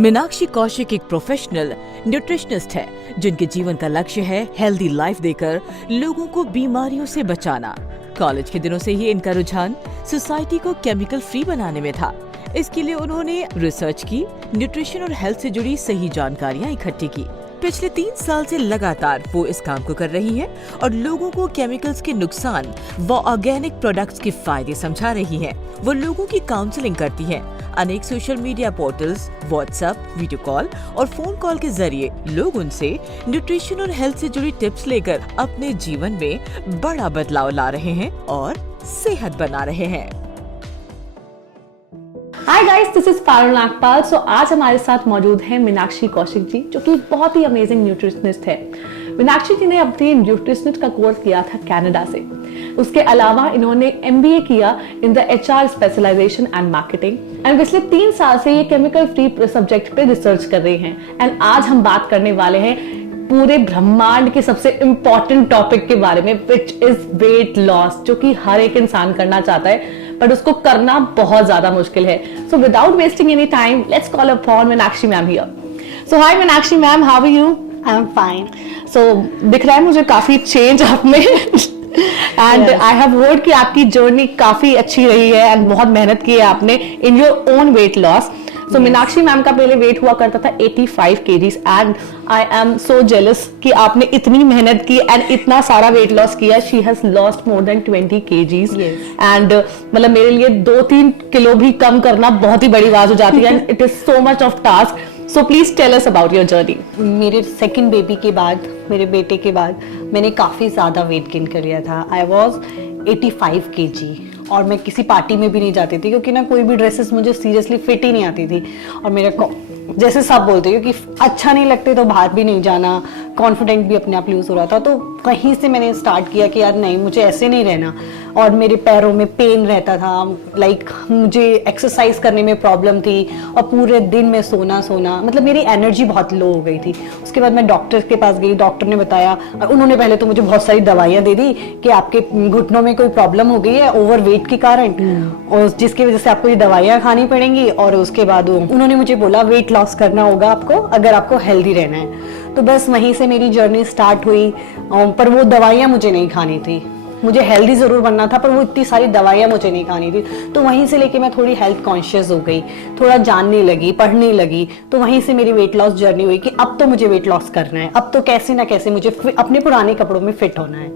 मीनाक्षी कौशिक एक professional nutritionist है जिनके जीवन का लक्ष्य है हेल्दी लाइफ देकर लोगों को बीमारियों से बचाना। कॉलेज के दिनों से ही इनका रुझान सोसाइटी को केमिकल फ्री बनाने में था। इसके लिए उन्होंने रिसर्च की, न्यूट्रिशन और हेल्थ से जुड़ी सही जानकारियाँ इकट्ठी की। पिछले 3 साल से लगातार वो इस काम को कर रही हैं और लोगों को केमिकल्स के नुकसान व ऑर्गेनिक प्रोडक्ट्स के फायदे समझा रही हैं। वो लोगों की काउंसलिंग करती हैं। अनेक social media portals, WhatsApp, video call और फोन कॉल के जरिए लोग उनसे न्यूट्रिशन और हेल्थ से जुड़ी टिप्स लेकर अपने जीवन में बड़ा बदलाव ला रहे हैं और सेहत बना रहे हैं। Hi guys, this is Parul Nagpal. So आज हमारे साथ मौजूद हैं मीनाक्षी कौशिक जी, जो कि बहुत ही अमेजिंग न्यूट्रिशनिस्ट है। मीनाक्षी जी ने अपनी न्यूट्रिशनिस्ट का कोर्स किया था कनाडा से। उसके अलावा इन्होंने MBA किया in the HR specialization and marketing and पिछले 3 साल से ये केमिकल फ्री सब्जेक्ट पे रिसर्च कर रही हैं। एंड आज हम बात करने वाले हैं पूरे ब्रह्मांड के सबसे इंपॉर्टेंट टॉपिक के बारे में, विच इज वेट लॉस, जो कि हर एक इंसान करना चाहता है बट उसको करना बहुत ज्यादा मुश्किल है। So without wasting any time, let's call upon Meenakshi ma'am here. So hi Meenakshi ma'am, how are you? I am fine. So दिख रहा है मुझे काफी चेंज आप में एंड आई हैव हर्ड कि आपकी जर्नी काफी अच्छी रही है एंड बहुत मेहनत की है आपने in your own weight loss. So Meenakshi ma'am का पहले वेट हुआ करता था 85 kgs and I am so jealous कि आपने इतनी मेहनत की एंड इतना सारा वेट लॉस किया। She has lost more than 20 kgs and मतलब मेरे लिए 2-3 किलो भी कम करना बहुत ही बड़ी बात हो जाती है and it is so much of task. So please tell us about your journey. मेरे सेकंड बेबी के बाद, मेरे बेटे के बाद मैंने काफ़ी ज़्यादा वेट गेन कर लिया था। आई वॉज 85 kg और मैं किसी पार्टी में भी नहीं जाती थी क्योंकि ना कोई भी ड्रेसेस मुझे सीरियसली फिट ही नहीं आती थी। और मेरा जैसे सब बोलते हैं कि अच्छा नहीं लगते तो बाहर भी नहीं जाना, कॉन्फिडेंट भी अपने आप लूज हो रहा था। तो वहीं से मैंने स्टार्ट किया कि यार नहीं, मुझे ऐसे नहीं रहना। और मेरे पैरों में पेन रहता था, लाइक मुझे एक्सरसाइज करने में प्रॉब्लम थी और पूरे दिन में सोना मतलब मेरी एनर्जी बहुत लो हो गई थी। उसके बाद मैं डॉक्टर के पास गई, डॉक्टर ने बताया, उन्होंने पहले तो मुझे बहुत सारी दवाइयाँ दे दी कि आपके घुटनों में कोई प्रॉब्लम हो गई है ओवर वेट के कारण और जिसकी वजह से आपको ये दवाइयाँ खानी पड़ेंगी। और उसके बाद उन्होंने मुझे बोला वेट लॉस करना होगा आपको अगर आपको हेल्दी रहना है। तो बस वहीं से मेरी जर्नी स्टार्ट हुई। पर वो दवाइयाँ मुझे नहीं खानी थी, मुझे हेल्दी जरूर बनना था पर वो इतनी सारी दवाइयाँ मुझे नहीं खानी थी। तो वहीं से लेके मैं थोड़ी हेल्थ कॉन्शियस हो गई, थोड़ा जानने लगी, पढ़ने लगी। तो वहीं से मेरी वेट लॉस जर्नी हुई कि अब तो मुझे वेट लॉस करना है, अब तो कैसे ना कैसे मुझे अपने पुराने कपड़ों में फिट होना है।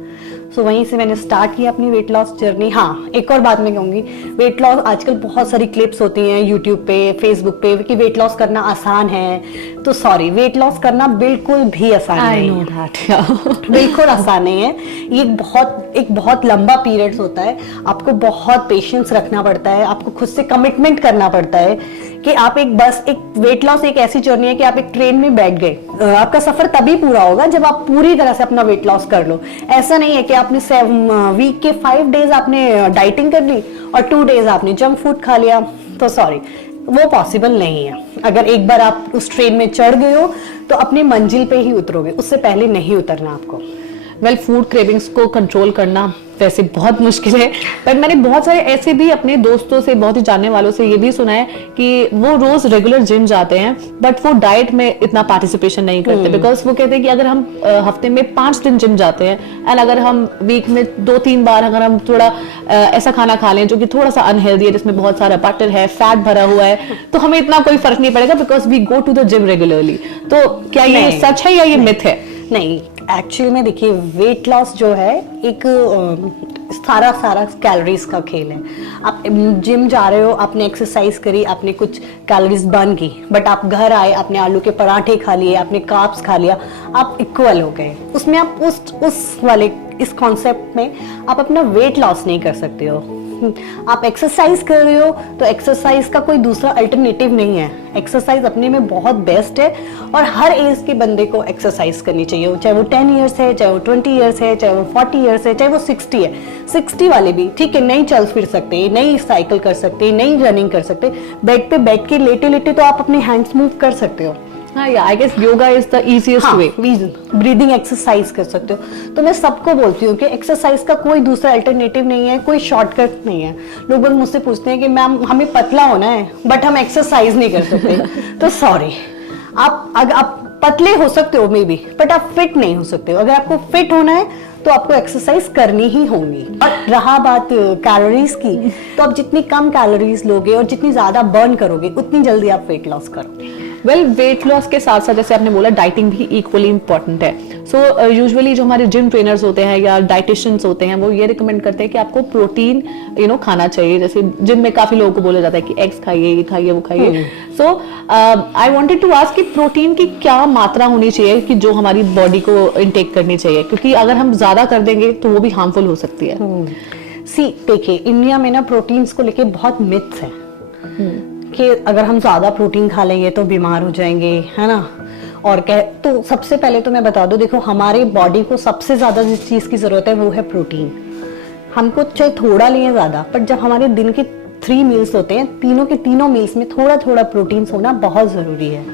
सो वहीं से मैंने स्टार्ट किया अपनी वेट लॉस जर्नी। हाँ, एक और बात मैं कहूँगी, वेट लॉस आजकल बहुत सारी क्लिप्स होती हैं यूट्यूब पे, फेसबुक पे कि वेट लॉस करना आसान है। तो सॉरी, वेट लॉस करना बिल्कुल भी आसान नहीं है। बिल्कुल आसान नहीं है। ये एक बहुत लंबा पीरियड होता है। आपको बहुत पेशेंस रखना पड़ता है, आपको खुद से कमिटमेंट करना पड़ता है कि आप एक वेट लॉस एक ऐसी जर्नी है कि आप एक ट्रेन में बैठ गए। आपका सफर तभी पूरा होगा जब आप पूरी तरह से अपना वेट लॉस कर लो। ऐसा नहीं है कि आपने वीक के 5 डेज आपने डाइटिंग कर ली और 2 डेज आपने जंक फूड खा लिया। तो सॉरी, वो पॉसिबल नहीं है। अगर एक बार आप उस ट्रेन में चढ़ गए हो तो अपनी मंजिल पे ही उतरोगे, उससे पहले नहीं उतरना आपको। वेल, फूड क्रेविंग्स को कंट्रोल करना वैसे बहुत मुश्किल है, पर मैंने बहुत सारे ऐसे भी अपने दोस्तों से, बहुत ही जानने वालों से ये भी सुना है कि वो रोज रेगुलर जिम जाते हैं बट वो डाइट में इतना पार्टिसिपेशन नहीं करते। बिकॉज वो कहते हैं कि अगर हम हफ्ते में 5 दिन जिम जाते हैं एंड अगर हम वीक में 2-3 बार अगर हम थोड़ा ऐसा खाना खा लें जो कि थोड़ा सा अनहेल्दी है, जिसमें बहुत सारा बटर है, फैट भरा हुआ है, तो हमें इतना कोई फर्क नहीं पड़ेगा because we go to the gym regularly. तो क्या ये सच है या ये मिथ है? नहीं, एक्चुअली में देखिए, वेट लॉस जो है एक सारा कैलोरीज का खेल है। आप जिम जा रहे हो, आपने एक्सरसाइज करी, आपने कुछ कैलोरीज बर्न की, बट आप घर आए, आपने आलू के पराठे खा लिए, आपने कार्ब्स खा लिया, आप इक्वल हो गए। उसमें आप इस कॉन्सेप्ट में आप अपना वेट लॉस नहीं कर सकते हो। आप एक्सरसाइज कर रहे हो तो एक्सरसाइज का कोई दूसरा अल्टरनेटिव नहीं है। एक्सरसाइज अपने में बहुत बेस्ट है और हर एज के बंदे को एक्सरसाइज करनी चाहिए, चाहे वो 10 इयर्स है, चाहे वो 20 इयर्स है, चाहे वो 40 इयर्स है, चाहे वो 60 है। 60 वाले भी ठीक है, नहीं चल फिर सकते, नहीं साइकिल कर सकते, नहीं रनिंग कर सकते, बेड पे बैठ के लेटे लेटे तो आप अपने हैंड्स मूव कर सकते हो। हाँ, yeah I guess yoga is the easiest way. Breathing exercise कर सकते हो। तो मैं सबको बोलती हूँ कि एक्सरसाइज का कोई दूसरा अल्टरनेटिव नहीं है, कोई शॉर्टकट नहीं है। लोग बस मुझसे पूछते हैं कि मैम हमें पतला होना है बट हम एक्सरसाइज नहीं कर सकते। तो सॉरी, आप पतले हो सकते हो मे बी, बट आप फिट नहीं हो सकते हो। अगर आपको फिट होना है तो आपको एक्सरसाइज करनी ही होंगी। और रहा बात कैलोरीज की, तो आप जितनी कम कैलोरीज लोगे और जितनी ज्यादा बर्न करोगे उतनी जल्दी आप वेट लॉस करोगे। वेल, वेट लॉस के साथ साथ जैसे आपने बोला डाइटिंग भी इक्वली इंपॉर्टेंट है। सो यूजुअली जो हमारे जिम ट्रेनर्स होते हैं या डाइटिशियंस होते हैं वो ये रिकमेंड करते हैं कि आपको प्रोटीन खाना चाहिए। जैसे जिम में काफी लोगों को बोला जाता है कि एग्स खाइए, ये खाइए, वो खाइए। सो आई वांटेड टू आस्क कि प्रोटीन की क्या मात्रा होनी चाहिए कि जो हमारी बॉडी को इनटेक करनी चाहिए, क्योंकि अगर हम ज्यादा कर देंगे तो वो भी हार्मफुल हो सकती है। देखिए, इंडिया में ना प्रोटीन्स को लेके बहुत मिथ्स है कि अगर हम ज्यादा प्रोटीन खा लेंगे तो बीमार हो जाएंगे, है ना। और तो सबसे पहले तो मैं बता दूं, देखो हमारे बॉडी को सबसे ज्यादा जिस चीज की जरूरत है वो है प्रोटीन। हमको चाहे थोड़ा लें ज्यादा, पर जब हमारे दिन के 3 मील्स होते हैं, तीनों के तीनों मील्स में थोड़ा थोड़ा प्रोटीन होना बहुत जरूरी है।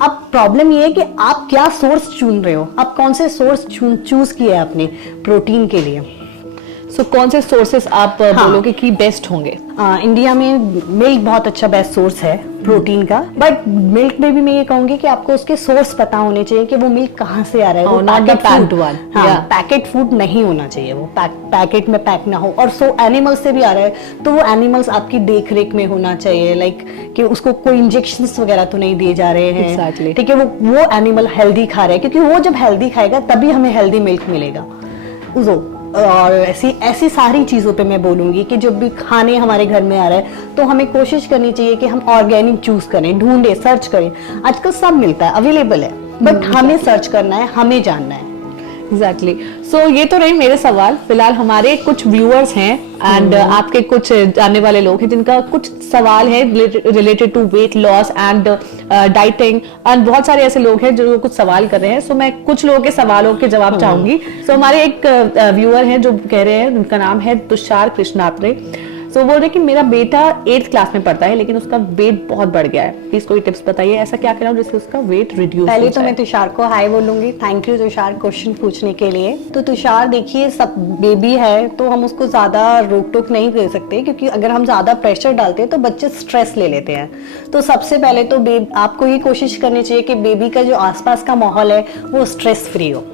अब प्रॉब्लम ये है कि आप क्या सोर्स चुन रहे हो, आप कौन से सोर्स चूज किए आपने प्रोटीन के लिए। सो कौन से सोर्सेस आप बोलोगे कि बेस्ट होंगे? इंडिया में मिल्क बहुत अच्छा बेस्ट सोर्स है प्रोटीन का, बट मिल्क में भी मैं ये कहूंगी कि आपको उसके सोर्स पता होने चाहिए कि वो मिल्क कहाँ से आ रहा है। वो पैकेट फूड नहीं होना चाहिए, वो पैकेट में पैक ना हो। और एनिमल से भी आ रहा है तो वो एनिमल्स आपकी देख रेख में होना चाहिए, लाइक कि उसको कोई इंजेक्शंस वगैरह तो नहीं दिए जा रहे हैं। ठीक है, वो एनिमल हेल्दी खा रहा है, क्योंकि वो जब हेल्दी खाएगा तभी हमें हेल्दी मिल्क मिलेगा। और ऐसी सारी चीजों पे मैं बोलूंगी कि जब भी खाने हमारे घर में आ रहा है तो हमें कोशिश करनी चाहिए कि हम ऑर्गेनिक चूज करें, ढूंढे, सर्च करें। आजकल सब मिलता है, अवेलेबल है, बट हमें सर्च करना है, हमें जानना है। एग्जैक्टली। सो ये तो रहे मेरे सवाल। फिलहाल हमारे कुछ व्यूअर्स हैं एंड आपके कुछ जानने वाले लोग हैं जिनका कुछ सवाल है related to weight loss and dieting, and बहुत सारे ऐसे लोग हैं जो कुछ सवाल कर रहे हैं। सो मैं कुछ लोगों के सवालों के जवाब चाहूंगी। सो हमारे एक व्यूअर हैं जो कह रहे हैं, उनका नाम है तुषार कृष्णात्रे। सो बोल रहे कि मेरा बेटा 8th क्लास में पढ़ता है लेकिन उसका वेट बहुत बढ़ गया है, प्लीज कोई टिप्स बताइए, ऐसा क्या करें जिससे उसका वेट रिड्यूस हो जाए। पहले तो मैं तुषार को हाय बोलूंगी, थैंक यू तुषार क्वेश्चन पूछने के लिए। तो तुषार देखिए, सब बेबी है तो हम उसको ज्यादा रोक टोक नहीं दे सकते, क्योंकि अगर हम ज्यादा प्रेशर डालते हैं तो बच्चे स्ट्रेस ले लेते हैं। तो सबसे पहले तो आपको ये कोशिश करनी चाहिए कि बेबी का जो आसपास का माहौल है वो स्ट्रेस फ्री हो।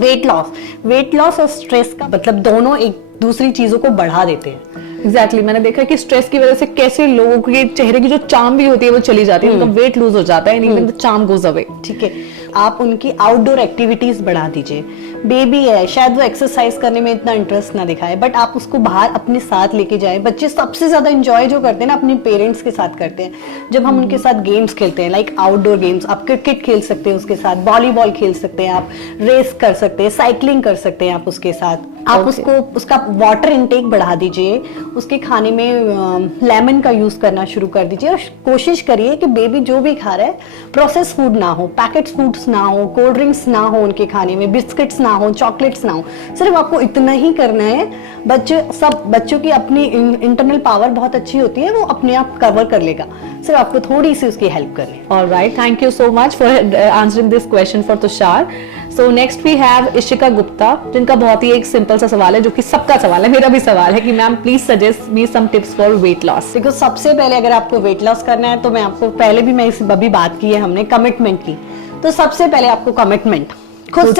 वेट लॉस और स्ट्रेस का मतलब दोनों एक दूसरी चीजों को बढ़ा देते हैं। एग्जैक्टली, मैंने देखा है कि स्ट्रेस की वजह से कैसे लोगों के चेहरे की जो चार्म भी होती है वो चली जाती है, उनका वेट लूज हो जाता है, even the charm goes away. ठीक है, आप उनकी आउटडोर एक्टिविटीज बढ़ा दीजिए। बेबी है, शायद वो एक्सरसाइज करने में इतना इंटरेस्ट ना दिखाए, बट आप उसको बाहर अपने साथ लेके जाए। बच्चे सबसे ज्यादा एंजॉय जो करते हैं ना अपने पेरेंट्स के साथ करते हैं, जब हम उनके साथ गेम्स खेलते हैं, लाइक आउटडोर गेम्स। आप क्रिकेट खेल सकते हैं उसके साथ, वॉलीबॉल खेल सकते हैं, आप रेस कर सकते हैं, साइकिलिंग कर सकते हैं आप उसके साथ। आप उसको उसका वाटर इनटेक बढ़ा दीजिए, उसके खाने में लेमन का यूज करना शुरू कर दीजिए, और कोशिश करिए कि बेबी जो भी खा रहा है प्रोसेस फूड ना हो, पैकेट फूड्स ना हो, कोल्ड ड्रिंक्स ना हो उनके खाने में, बिस्किट्स ना हो, चॉकलेट्स ना हो। सिर्फ आपको इतना ही करना है। बच्चों की अपनी इंटरनल पावर बहुत अच्छी होती है, वो अपने आप कवर कर लेगा, सिर्फ आपको थोड़ी सी उसकी हेल्प करनी। Alright, thank you so much for answering this question for Tushar. So next we have Ishika Gupta, जिनका बहुत ही एक सिंपल सा सवाल है जो कि सबका सवाल है, मेरा भी सवाल है कि ma'am please suggest me some tips for weight loss. देखो, सबसे पहले अगर आपको वेट लॉस करना है तो मैं आपको पहले भी मैं इस अभी बात की है हमने कमिटमेंट की। तो सबसे पहले आपको कमिटमेंट, खुद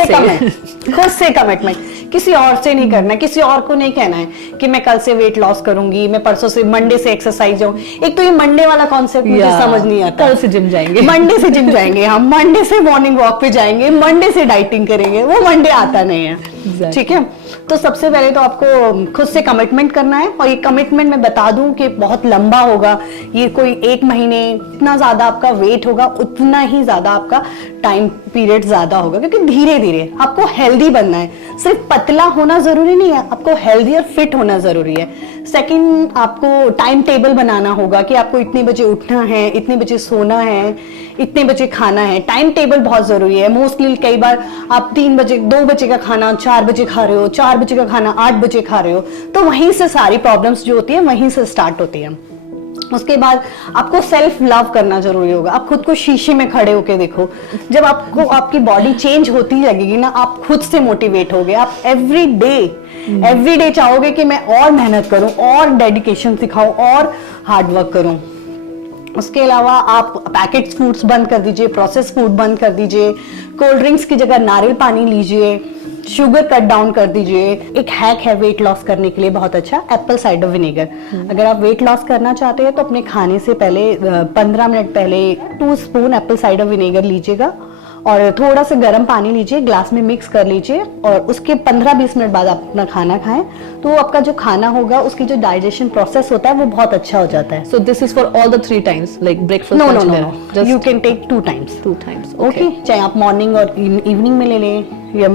से कमिटमेंट, किसी और से नहीं करना, किसी और को नहीं कहना है कि मैं कल से वेट लॉस करूंगी, मैं परसों से मंडे से एक्सरसाइज जाऊं। एक तो ये मंडे वाला कॉन्सेप्ट मुझे समझ नहीं आता। कल से जिम जाएंगे, मंडे से जिम जाएंगे, हम मंडे से मॉर्निंग वॉक पे जाएंगे, मंडे से डाइटिंग करेंगे, वो मंडे आता नहीं है। ठीक है, तो सबसे पहले तो आपको खुद से कमिटमेंट करना है, और ये कमिटमेंट मैं बता दूं कि बहुत लंबा होगा, ये कोई 1 महीने, इतना ज्यादा आपका वेट होगा उतना ही ज्यादा आपका टाइम पीरियड ज्यादा होगा, क्योंकि धीरे धीरे आपको हेल्दी बनना है। सिर्फ पतला होना जरूरी नहीं है, आपको हेल्दी और फिट होना जरूरी है। सेकंड, आपको टाइम टेबल बनाना होगा कि आपको इतने बजे उठना है, इतने बजे सोना है, इतने बजे खाना है। टाइम टेबल बहुत जरूरी है। मोस्टली कई बार आप 3 बजे 2 बजे का खाना 4 बजे खा रहे हो, 4 बजे का खाना 8 बजे खा रहे हो, तो वहीं से सारी प्रॉब्लम्स जो होती है वहीं से स्टार्ट होती है। उसके बाद आपको सेल्फ लव करना जरूरी होगा। आप खुद को शीशे में खड़े होके देखो, जब आपको आपकी बॉडी चेंज होती लगेगी ना, आप खुद से मोटिवेट होगे। आप एवरी डे चाहोगे कि मैं और मेहनत करूं, और डेडिकेशन सिखाऊं, और हार्ड वर्क करूं। उसके अलावा आप पैकेट फूड्स बंद कर दीजिए, प्रोसेस फूड बंद कर दीजिए, कोल्ड ड्रिंक्स की जगह नारियल पानी लीजिए, शुगर कट डाउन कर दीजिए। एक हैक है वेट लॉस करने के लिए बहुत अच्छा, एप्पल साइडर विनेगर। अगर आप वेट लॉस करना चाहते हैं तो अपने खाने से पहले 15 मिनट पहले 2 स्पून एप्पल साइडर विनेगर लीजिएगा और थोड़ा सा गर्म पानी लीजिए, ग्लास में मिक्स कर लीजिए और उसके 15-20 मिनट बाद आप अपना खाना खाएं तो आपका जो खाना होगा उसकी जो डाइजेशन प्रोसेस होता है वो बहुत अच्छा हो जाता है। So this is for all the 3 times, like breakfast, No, lunch, no, no, dinner. no. Just You can take 2 times. 2 times. Okay, चाहे आप मॉर्निंग और इवनिंग में ले लें या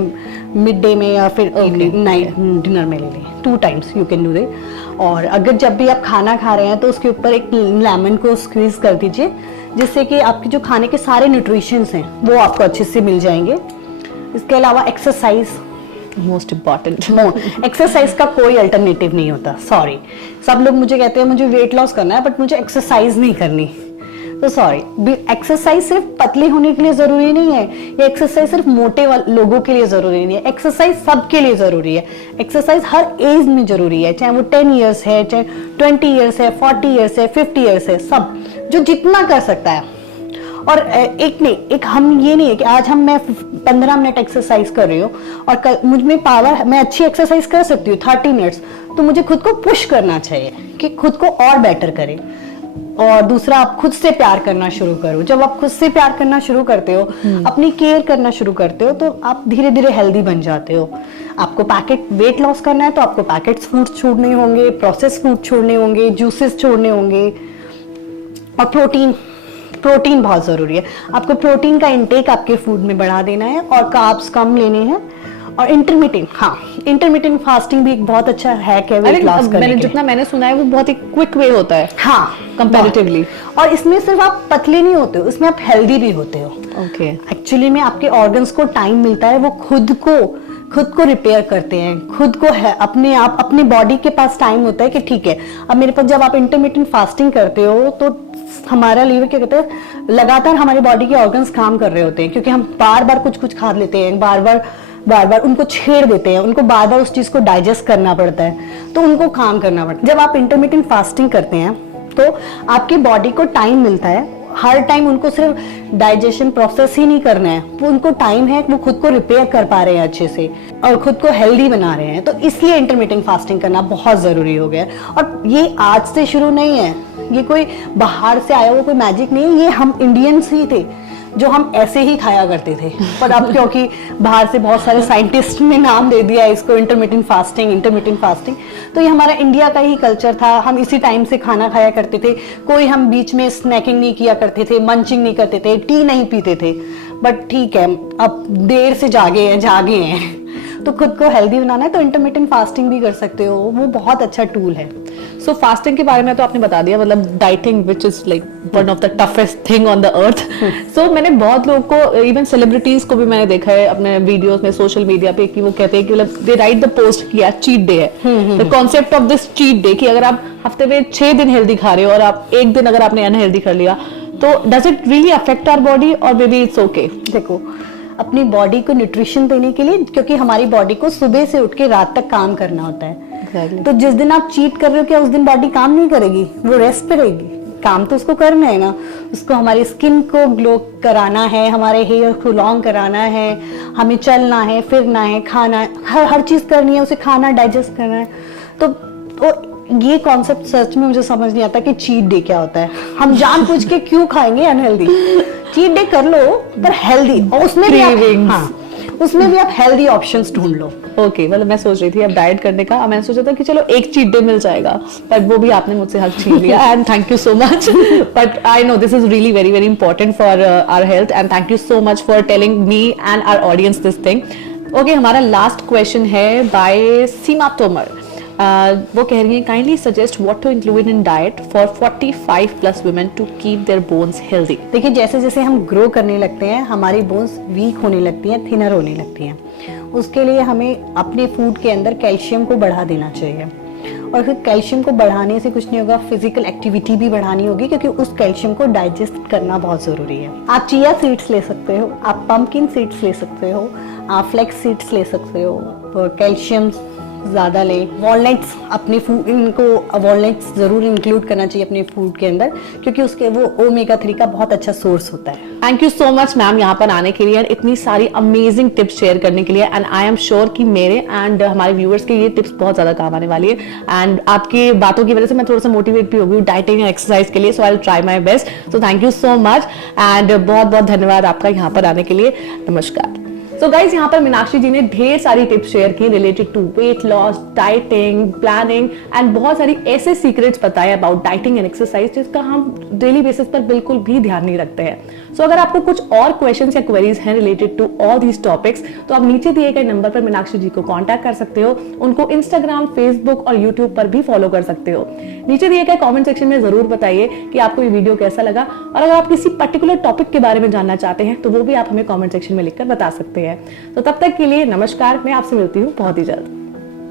मिड डे में या फिर नाइट डिनर में ले लें। 2 times you can do it. और अगर जब भी आप खाना खा रहे हैं तो उसके ऊपर एक लेमन को स्क्वीज कर दीजिए, जिससे कि आपके जो खाने के सारे न्यूट्रिशंस हैं वो आपको अच्छे से मिल जाएंगे। इसके अलावा एक्सरसाइज most important. एक्सरसाइज का कोई अल्टरनेटिव नहीं होता। सॉरी, सब लोग मुझे कहते हैं मुझे वेट लॉस करना है बट मुझे एक्सरसाइज नहीं करनी, तो सॉरी, एक्सरसाइज सिर्फ पतले होने के लिए जरूरी नहीं है, ये एक्सरसाइज सिर्फ मोटे लोगों के लिए जरूरी नहीं है, एक्सरसाइज सबके लिए जरूरी है। एक्सरसाइज हर एज में जरूरी है, चाहे वो 10 इयर्स है, चाहे 20 इयर्स है, 40 इयर्स है, 50 इयर्स है, सब जो जितना कर सकता है। और एक हम ये नहीं है कि आज मैं 15 मिनट एक्सरसाइज कर रही हूँ और कल मुझ में पावर, मैं अच्छी एक्सरसाइज कर सकती हूँ 30 मिनट्स, तो मुझे खुद को पुश करना चाहिए कि खुद को और बेटर करें। और दूसरा, आप खुद से प्यार करना शुरू करो। जब आप खुद से प्यार करना शुरू करते हो, अपनी केयर करना शुरू करते हो, तो आप धीरे धीरे हेल्दी बन जाते हो। आपको पैकेट वेट लॉस करना है तो आपको पैकेट फूड छोड़ने होंगे, प्रोसेस फूड छोड़ने होंगे, जूसेस छोड़ने होंगे, और प्रोटीन बहुत जरूरी है। आपको प्रोटीन का इंटेक आपके फूड में बढ़ा देना है और कार्ब्स कम लेने हैं। और इंटरमिटेंट फास्टिंग भी एक बहुत अच्छा हैक है वेट लॉस करने के लिए। जितना मैंने सुना है वो बहुत ही क्विक वे होता है, हाँ, कंपैरेटिवली। और इसमें सिर्फ आप पतले नहीं होते हो, इसमें आप हेल्दी भी होते हो। ओके, एक्चुअली में आपके ऑर्गन्स को टाइम मिलता है, वो खुद को रिपेयर करते हैं, खुद को है अपने बॉडी के पास टाइम होता है कि ठीक है अब मेरे पास। जब आप इंटरमिटेंट फास्टिंग करते हो तो हमारा लीवर क्या कहते हैं, लगातार हमारे बॉडी के ऑर्गन्स काम कर रहे होते हैं, क्योंकि हम बार बार कुछ खा लेते हैं, बार बार उनको छेड़ देते हैं, उनको बार बार उस चीज को डाइजेस्ट करना पड़ता है, तो उनको काम करना पड़ता है। जब आप इंटरमिटेंट फास्टिंग करते हैं तो आपकी बॉडी को टाइम मिलता है, हर टाइम उनको सिर्फ डाइजेशन प्रोसेस ही नहीं करना है, वो उनको टाइम है, वो खुद को रिपेयर कर पा रहे हैं अच्छे से और खुद को हेल्दी बना रहे हैं। तो इसलिए इंटरमिटेंट फास्टिंग करना बहुत जरूरी हो गया। और ये आज से शुरू नहीं है, ये कोई बाहर से आया हुआ कोई मैजिक नहीं है, ये हम इंडियंस ही थे जो हम ऐसे ही खाया करते थे। पर अब क्योंकि बाहर से बहुत सारे साइंटिस्ट ने नाम दे दिया इसको इंटरमिटेंट फास्टिंग, तो ये हमारा इंडिया का ही कल्चर था। हम इसी टाइम से खाना खाया करते थे, कोई हम बीच में स्नैकिंग नहीं किया करते थे, मंचिंग नहीं करते थे, टी नहीं पीते थे। बट ठीक है, अब देर से जागे हैं तो खुद को हेल्दी बनाना है तो इंटरमिटेंट फास्टिंग भी कर सकते हो, वो बहुत अच्छा टूल है। सो फास्टिंग के बारे में तो आपने बता दिया, मतलब dieting which is like one of the toughest thing on the earth. So मैंने बहुत लोगों को, इवन सेलिब्रिटीज को भी मैंने देखा है अपने वीडियोस में सोशल मीडिया पे, कि वो कहते हैं कि मतलब दे राइट द पोस्ट कि आज चीट डे है। The concept of this cheat day कि अगर आप हफ्ते में 6 दिन हेल्दी खा रहे हो और आप एक दिन अगर आपने अनहेल्दी कर लिया, तो does it really affect our body और मे बी इट्स ओके? देखो, अपनी बॉडी को न्यूट्रिशन देने के लिए, क्योंकि हमारी बॉडी को सुबह से उठ के रात तक काम करना होता है। Exactly. तो जिस दिन आप चीट कर रहे हो, क्या उस दिन बॉडी काम नहीं करेगी? वो रेस्ट पे रहेगी। काम तो उसको करना है ना, उसको हमारी स्किन को ग्लो कराना है, हमारे हेयर को लॉन्ग कराना है, हमें चलना है, फिरना है, खाना है, हर चीज करनी है, उसे खाना डाइजेस्ट करना है। तो ये कॉन्सेप्ट सच में मुझे समझ नहीं आता कि चीट डे क्या होता है। हम जानबूझ के क्यों खाएंगे अनहेल्दी? चीट डे कर लो पर हेल्दी, और उसमें भी आप हेल्दी ऑप्शंस ढूंढ लो। ओके, मतलब मैं सोच रही थी अब डाइट करने का, मैंने सोचा था कि चलो एक चीट डे मिल जाएगा, पर वो भी आपने मुझसे हक छीन लिया and thank you so much. But I know this is really very very important for our health and thank you so much for telling me and our audience this thing. Okay, हमारा last question है by Seema Tomar. वो कह रही है, kindly suggest what to include in diet for 45+ women to keep their bones healthy. देखिए, जैसे जैसे हम ग्रो करने लगते हैं हमारी बोन्स वीक होने लगती हैं, थिनर होने लगती हैं। उसके लिए हमें अपने फूड के अंदर कैल्शियम को बढ़ा देना चाहिए। और फिर कैल्शियम को बढ़ाने से कुछ नहीं होगा, फिजिकल एक्टिविटी भी बढ़ानी होगी क्योंकि उस कैल्शियम को डाइजेस्ट करना बहुत ज़रूरी है। आप चिया सीड्स ले सकते हो, आप पंपकिन सीड्स ले सकते हो, आप फ्लैक्स सीड्स ले सकते हो, कैल्शियम ज़्यादा ले। वॉलनट्स अपने फूड, इनको वॉलनट्स ज़रूर इंक्लूड करना चाहिए अपने फूड के अंदर क्योंकि उसके वो ओमेगा 3 का बहुत अच्छा सोर्स होता है। Thank you so much ma'am यहाँ पर आने के लिए और इतनी सारी अमेजिंग टिप्स शेयर करने के लिए। एंड आई एम श्योर कि मेरे एंड हमारे व्यूअर्स के ये टिप्स बहुत ज्यादा काम आने वाली है। एंड आपकी बातों की वजह से मैं थोड़ा सा मोटिवेट भी हो गई डाइटिंग एंड एक्सरसाइज के लिए। So I will try my best. So thank you so much and बहुत बहुत धन्यवाद आपका यहाँ पर आने के लिए। नमस्कार। तो गाइज यहाँ पर मीनाक्षी जी ने ढेर सारी टिप्स शेयर की related to weight loss, dieting, planning and बहुत सारी ऐसे सीक्रेट्स बताए अबाउट डाइटिंग एंड एक्सरसाइज जिसका हम डेली बेसिस पर बिल्कुल भी ध्यान नहीं रखते हैं। सो अगर आपको कुछ और क्वेश्चंस या क्वेरीज हैं related to all these topics तो आप नीचे दिए गए नंबर पर मीनाक्षी जी को कांटेक्ट कर सकते हो। उनको इंस्टाग्राम, फेसबुक और यूट्यूब पर भी फॉलो कर सकते हो। नीचे दिए गए कॉमेंट सेक्शन में जरूर बताइए कि आपको ये वीडियो कैसा लगा और अगर आप किसी पर्टिकुलर टॉपिक के बारे में जानना चाहते हैं तो वो भी आप हमें कॉमेंट सेक्शन में लिखकर बता सकते हैं। तो तब तक के लिए नमस्कार। मैं आपसे मिलती हूँ बहुत ही जल्द।